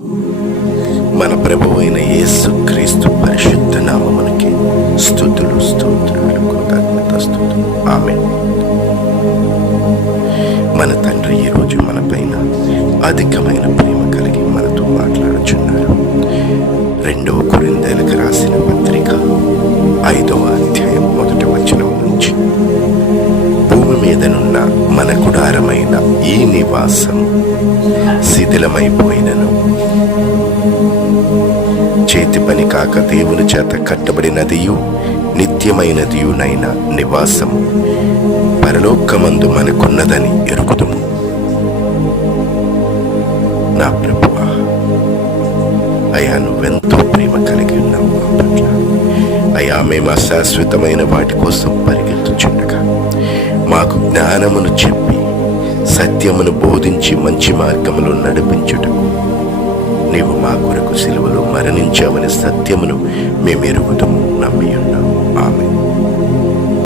మన ప్రభువు అయిన యేసుక్రీస్తు పరిశుద్ధ నామమునకి స్తుతులు, స్తోత్రాలు, కృతజ్ఞతాస్తుతులు. ఆమేన్. మన తండ్రి ఈరోజు మన పైన అధికమైన ప్రేమ కలిగి మనతో మాట్లాడుచున్నారు. 2 కొరింథీయులకు రాసిన పత్రిక 5వ అధ్యాయం 1వ వచనం నుంచి, భూమి మీదనున్న మన గుడారమైన ఈ నివాసం శిథిలమైపోయినను, చేతి పని కాక దేవుని చేత కట్టబడినదియు నిత్యమైనదియునైన నివాసము పరలోకమందు మనకున్నదని ఎరుగుదుము. నా ప్రభువా, అయా, నువ్వెంతో ప్రేమ కలిగి ఉన్నావు మా పట్ల. అయా, మేము అశాశ్వతమైన వాటి కోసం పరిగెత్తుచుండగా మాకు జ్ఞానమును చెప్పి సత్యమును బోధించి మంచి మార్గములో నడిపించుటకు నీవు మా కొరకు సిలువలో మరణించావని సత్యమును మేము ఎరుగుదము, నమ్మియున్నాము.